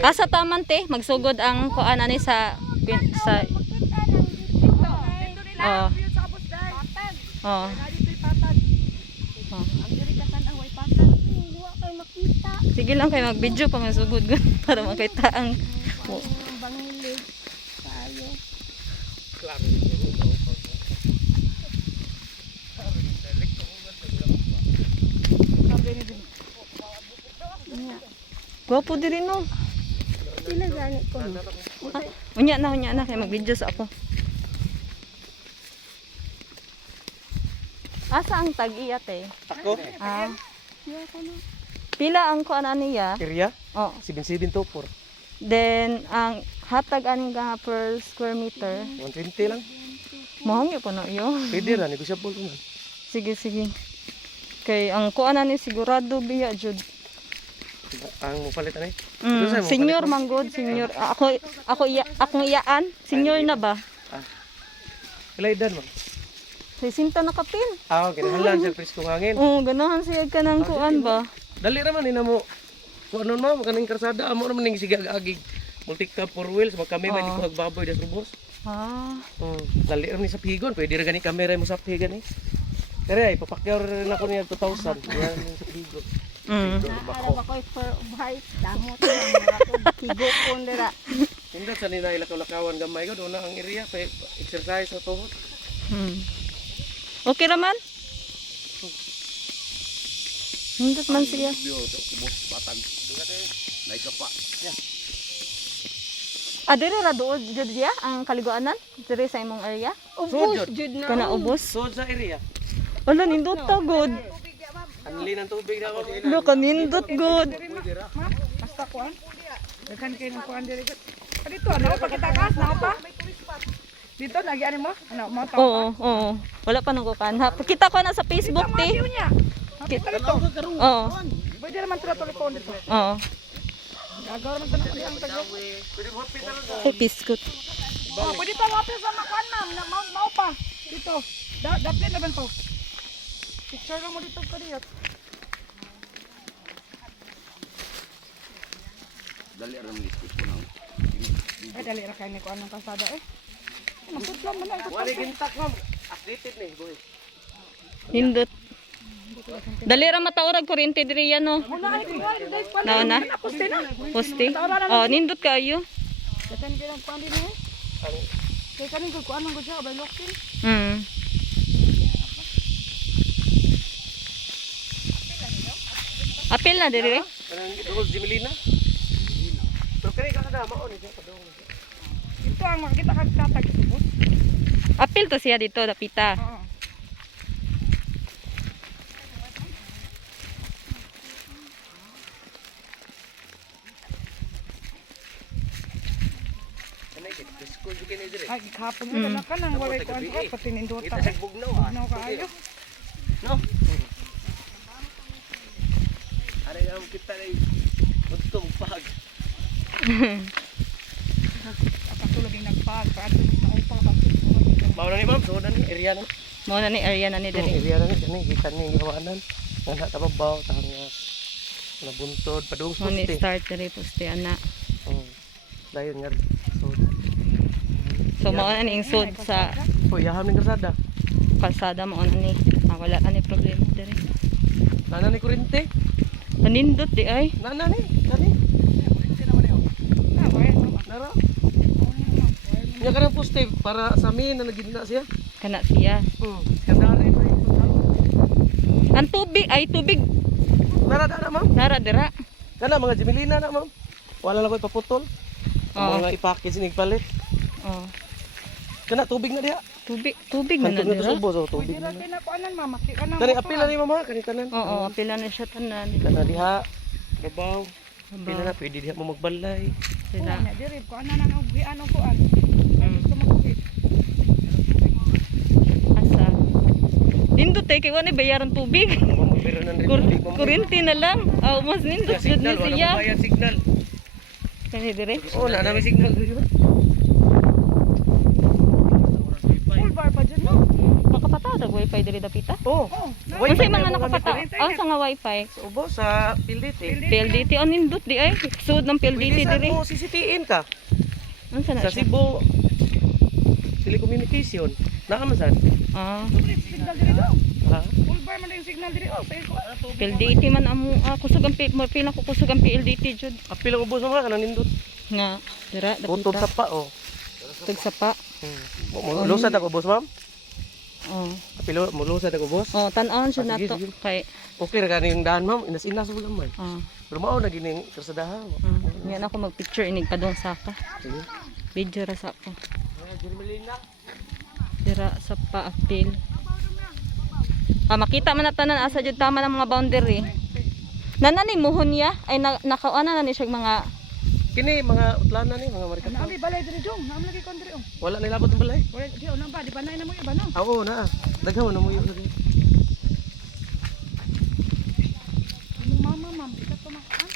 Asa taman te, magsugod ang kuan ani sa sa oh. Oh. Oh. Sige lang kay mag-video pa masugod para makita ang Bangilig tayo. Gwapo diri no. Sila gani ko. Unya na kay mag-video sa ako. Asa ang tag-iya te? Ako? Ah. Siya ko na. Pila ang kuan aniya? Area? Oh. 7724. Then ang hatag aning nga per square meter, 120 lang. mahal pa na iyo. Pwede ra, negosyable ko man. Sige. Kay ang kuan ani sigurado biya jud. Ang mupalitan eh. Doon sa'yo, Senior mupalitan. manggod, senior. Akong iyaan, senior na ba? Ilaidan mo. Say sinta na kapin. Kinahalan siya presko hangin. Oo, ganahan siya ka ng kuan ba? Dali raman ina mo. Kung ano ma'am, kaning karsada amo naman ning sigag-agig. Multi-cab 4 wheels, magkami may diko agbaboy das rubos. Ah. Dali raman ni sa pigon, pwede ra gani kamera mo sa pigon eh. Pero ay papakyaw na ko niya 2,000. Yan sa pigon. Naharap ako for white. Damot na. Higo ko nila. Hindi sa nila ilakaw-lakawan gamay ko, doon na ang area, exercise sa tuhod. Okay raman? Hindot man siya. Dire ra doon jud diya ang kaliguanan dire sa imong area? Ubus jud na. Kana ubos? So sa area, Wala nindot ta good. anli ng tubig na ako. Lo kanindot good. Basta kuan. Daghan kayo ng kuan diri. Dito ano pa kita gas na pa. Dito lagi ani mo? Ano mo to? Oo. Wala pa nang kukan. Kita ko na sa Facebook ti. Niya. Kita dito. Oo. Pwede naman sila tulikon dito. Oo. Gagawa naman tayo ang taglo. Ay biskut. Oh, pwede to wapin sa makuan ma'am. Mao pa. Dito. Daplin naman to. Picture lang mo dito ka diyot. Dali ra kay ni kuan ng kasada eh. Masud lang man ang Wali gintak ma'am, updated ni boy. Hindot. Dali ra mataurag kuryente diri yan no. Na. Poste na. Poste. Oh, nindot kayo. Datan ka lang kuan din eh. Kaya kanin ko kuan ko siya by locking. Apil na diri. Anong idol Jimelina? Pero kani ka kada mao ni siya padung. Ito ang makita kag tatag subot. Apil to siya dito dapita. Oo. Kanay kit, school di kini dire. Ay gihapon mo ka nang walay kuan ko pati nindota. Kita sa bugnaw ah. Bugnaw kaayo. No. Are nga kita ay udto pag. Katulog yung nagpag paadto sa upa pag. Mao na ni ma'am, so na ni area na. Mo na ni area na ni diri. Area na ni kani kita ni giwanan. Nga tababaw tang nabuntod padung Mo ni poste. start diri poste ana. Dayon nga. So So mao na ni sud sa yaham ning karsada. kalsada mo na ni. Wala ani problema diri. Nana ni kuryente. Kanindot di ay. Nana ni, kani. Nara. Nya karang poste para sa amin na naginda siya. Kana siya. Skandale ba ito? Ang tubig ay tubig Nara na ma'am. nara dira. Kana mga Jimelina na ma'am. Wala lang ko ipaputol. Oo. Mga ipackage ning palit. Oh. Kana tubig na diha. Tubig man na Kanto na dira. subo so tubig Dira na. kinakuanan mama. Ano? Kani apil na ni mama kani tanan. Oo, pila na siya tanan. Kana diha. Babaw. Pila na pwede diha mo magbalay. Sila. Nya diri ko ana nang ugi ano kuan. Mm. Sumugi. Asa. Nindot tay kay wala bayaran tubig. Pero nan Kuryente na lang. Mas nindot jud ni signal wala siya. bayad signal. Kani dire. Oh, na may signal dito. Full bar pa dyan no? Nakapata dag wifi diri dapita. Oh. Unsay mga nakapata? Ah, sa nga wifi. Sa ubos sa PLDT. PLDT on nindot di ay. Sud ng PLDT Pwede sa diri. mo CCTN ka. Unsa na Sa siya? Cebu Telecommunication. Naaman saan? Ah, Signal diri do. Ha? Full bar man yung signal diri. Oh, pero PLDT man amo. Kusog ang pila ko kusog ang PLDT jud. Apil ang ubos mga kanang nindot. Nga dira Kutob dapita. sa pa oh. Tagsapa. Lusad ako boss ma'am. Oh. Apil mo lusad ako boss. Oh, tan-awon jud Ah, sige, nato sige. kay Okay ra ganing daan ma'am. Inas-inas mo lang man. ah. Pero mao na gining karsadahan. Yan ako mag-picture inig padong saka. Sige. Video ra sa ako. Dira sa paapil. Makita man na tanan asa jud tama ng mga boundary. Nanani muhon ya ay nakaana na ni siya mga Kini mga utlana ni mga marikat. naami balay diri dong. Naami lagi kon diri oh. Wala nilabot ng balay. Wala di nang ba di ba na mo iba no. Oo na. Daghan mo na mo yung lagi. Imong mama ma'am, ikat pa makaan.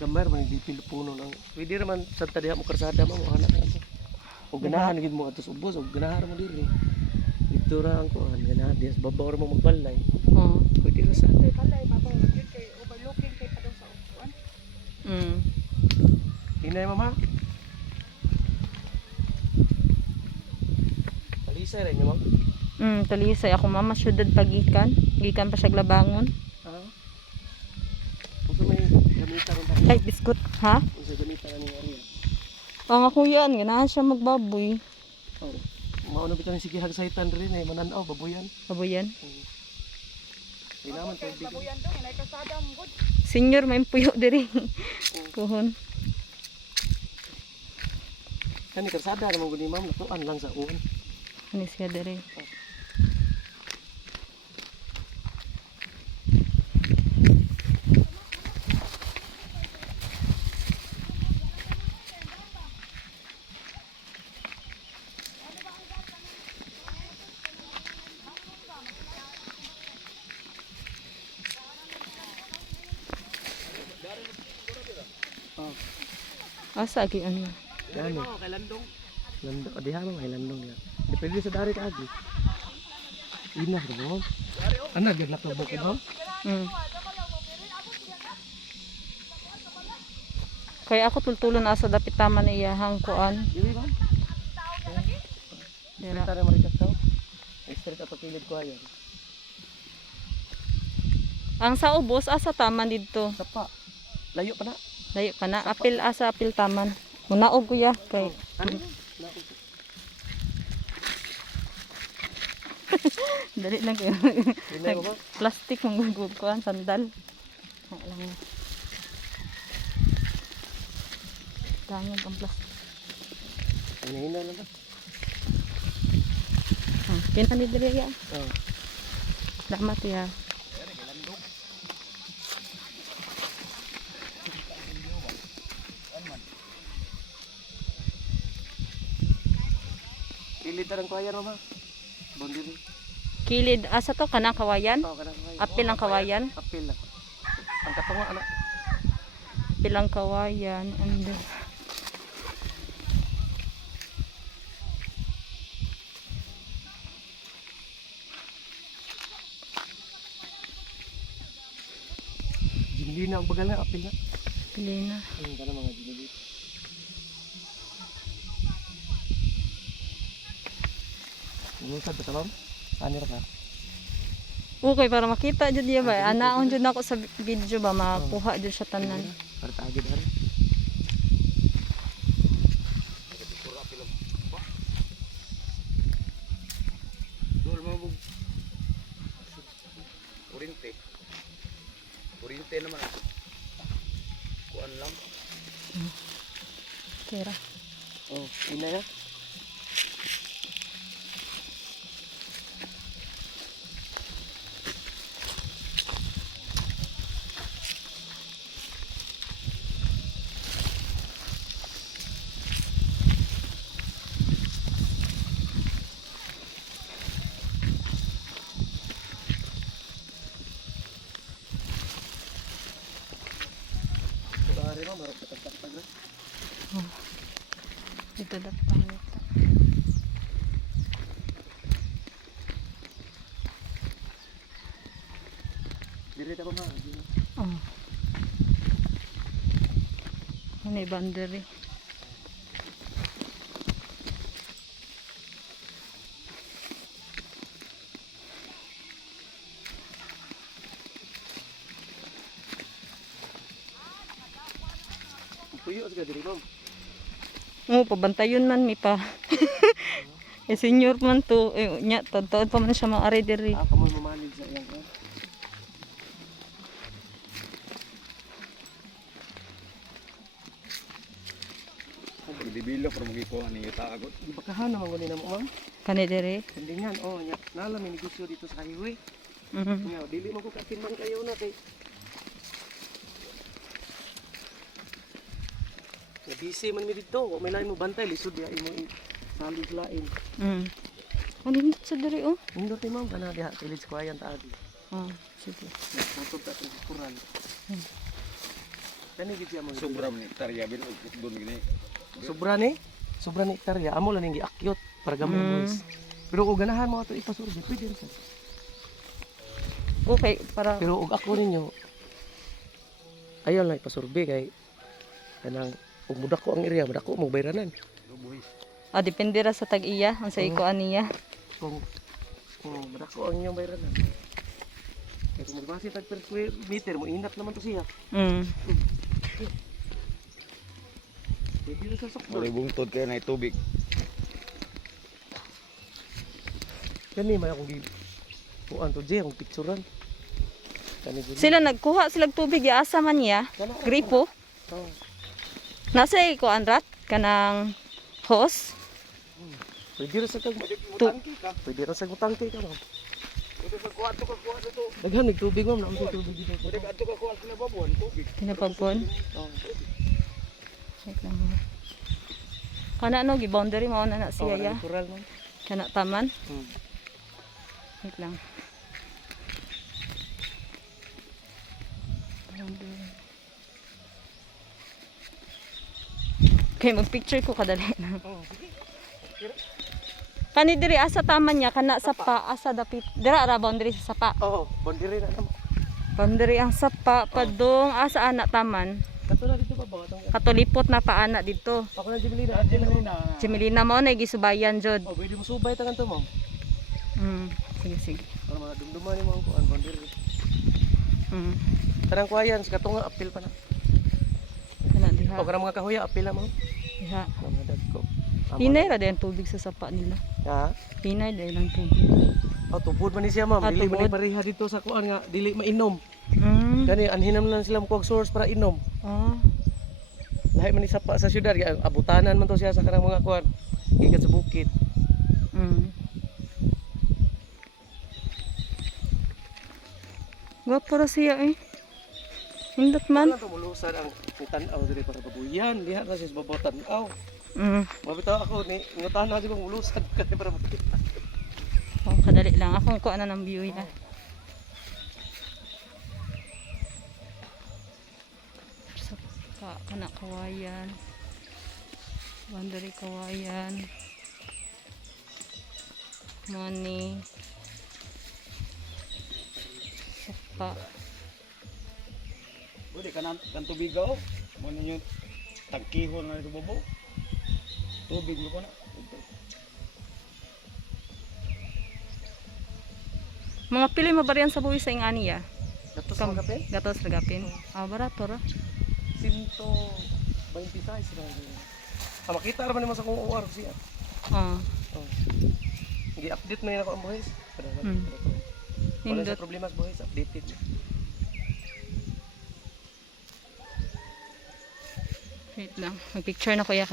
Gambar man di puno nang. Pwede raman sa tadiha mo karsada mo ana ka. O ganahan gid mo atus ubos o ganahan mo diri. Dito ra ang kuan ganahan dias babaw ra mo magbalay. oh. Pwede ra sa Kay balay babaw ra gid kay overlooking kay padong sa upuan. Inay mama. Alisay ra niyo ma'am. Talisay ako mama syudad pagikan. Gikan pa siya labangon. Ha? Kung may gamita ron ta. Ay biskut, ha? Kung sa gamita ni area. Ang ako yan, ganahan siya magbaboy. Oh. Mao na bitaw sige hagsaytan rin eh mananaw baboyan. Baboyan. Di naman kay big. Babuyan dong inay kasada mo gud. Senior may puyo diri. Kuhon. Kani karsada naman gud ni ma'am natuan lang sa uwan. Ani siya diri. Asa gi ano? Gani. Kay landong. Landong, diha mo kay landong ya. Depende sa dari ka agi. Ina bro. Ana gid na to bukid mo. Kaya ako tultulon asa dapit tama na iyahang kuan. Dili ma'am. Dira. Kita ra marikat taw. Straight ato kilid ko ayan. Ang sa ubos asa taman didto. Sapa. Layo pa na. Layo pa na. Apil asa apil taman. Munaog kuya kay Ano? dali lang kayo. Inay mo ba? Plastic mong gugukuan sandal. Lang. Dangan ang plastic. Hina lang ka. Pinta ni diri ya. Oh. Salamat ya. Kilid tarang ko ayan mama. Boundary. Kilid asa to kanang kawayan? Oh, kanang kawayan. Apil ang kawayan. Apil lang. Ang katunga anak. Apil ang kawayan and Jinili na ang bagal na apil na. pili na. Ayun ka na mga jinili. Lusad ka ma'am? Anir ka? Okay para makita jud ya ba. Anaon jud nako sa video ba makuha jud siya tanan. Para tagid hari. Dol mo bug. Kurinte. Kurinte naman. Kuan lang. Kira. Oh, ina ya. Hari mah marap tak. Ito dat pangita. dito pa ma. Oh. Ano yung boundary? Tuyo sa diri ma'am. Oo, pabantayon man mi pa. Eh, senior man to. Eh, nya, taon pa man siya mga diri. Kamoy mamalig sa iyang kan. Pagdibilog para magikuha ni Itagot. Di ba kahana man gani na mo ma'am? Kani diri. Tindingan oh nya. Nala may negosyo dito sa highway. Mhm. Nya dili man ko katimang kayo na kay. Ya busy man mi dito. Wa may lain mo bantay lisod ya imo salig lain. Mm. Ano yun sa diri oh? Indot ni ma'am kana diha village ko ayan taagi. Oh, sige. Natod ta sa kuran. Kani gid siya mo. Sobra man ni Tarya bin og doon gini. Sobra ni. Sobra ni hektarya. Amo lang ning giakyot para gamay boys. Pero kung ganahan mo ato ipasurbe, pwede rin sa. Okay, para Pero ug ako ninyo, ayaw lang ipasurbe kay kanang ug mudako ang area, mudako mo bayranan. depende ra sa tag-iya, ang sa ikuan niya. Kung mudako ang inyong bayranan. Kaya kung magbase tag per square meter mo inat naman to siya. Mm. Pwede rin sa sukdo. Wala bungtod kaya na tubig. Kani may akong kuan to je, akong picturean. Kani gid. Sila nagkuha sila tubig asa man niya. Gripo. Oh. Nasa ikuan rat kanang hose. Pwede rin sa kag Tu- pwede rin sa tangke ka ma'am. Pwede ka kuha dito. Daghan mig tubig ma'am, naamay tubig dito. Pwede ka kuha sila babon tubig. Tinapagpon. Oh. Wait lang. Kana no gi-boundary mao na siya ya. Natural ma'am. Kana taman. Hmm. Wait lang. Boundary. Okay, mag-picture ko kadali na. Oh, sige. Kani diri asa taman niya kana sapa asa dapit. Dira ra boundary sa sapa. Oo, bondiri na naman. Boundary ang sapa padung asa ana taman. Katulad dito pa ba? Katulipot na paana dito. Ako na Jimelina. Jimilina mo na gisubayan jud. Oh, pwede mo subay tangan to, ma'am. Sige sige. Para mga dumduman ni mo ang kuan bondiri. Mm. Karang kuayan sa katunga apil pa na. Kana diha. O karang mga kahoya apil na mo. Diha. Mga dagko. Hinay ra din tubig sa sapa nila. Ha? Hinay dahil lang tubig. Oh, tubod man ni siya, ma'am. Ah, Dili man ni tubod. pareha dito sa kuan nga dili mainom. Mm. Gani anhinam lang sila mo source para inom. Ah. Lahi man ni sapa sa syudad, kaya abutanan man to siya sa kanang mga kuan. Gikan sa bukid. Mm. Gwapo ra siya eh. Hindot man. Wala tumulusan ang tan-aw diri para babuyan. Diha na siya sa babaw tan-aw. Mm. Mabitaw ako ni ngutahan na siguro ulusan kay para makita. Oh, kadali lang akong kuan na ng view ya. Sa kana kawayan. Boundary kawayan. Money. Sapa. Pwede ka na kan tubig gaw. Mo ninyo tagkihon na dito babo. Tubig mo ko na. Mga pili mabarian sa buwi sa ingani ya. Datos sa kape? Gatos lagapin. Ah, barato ra. 126 ra. Makita ra man mo sa kung OR siya. Ah. Oh. Gi-update man ako ang buhis. Hmm. Wala Hindot. sa problema sa buhis, updated. Wait lang. Mag-picture na kuya.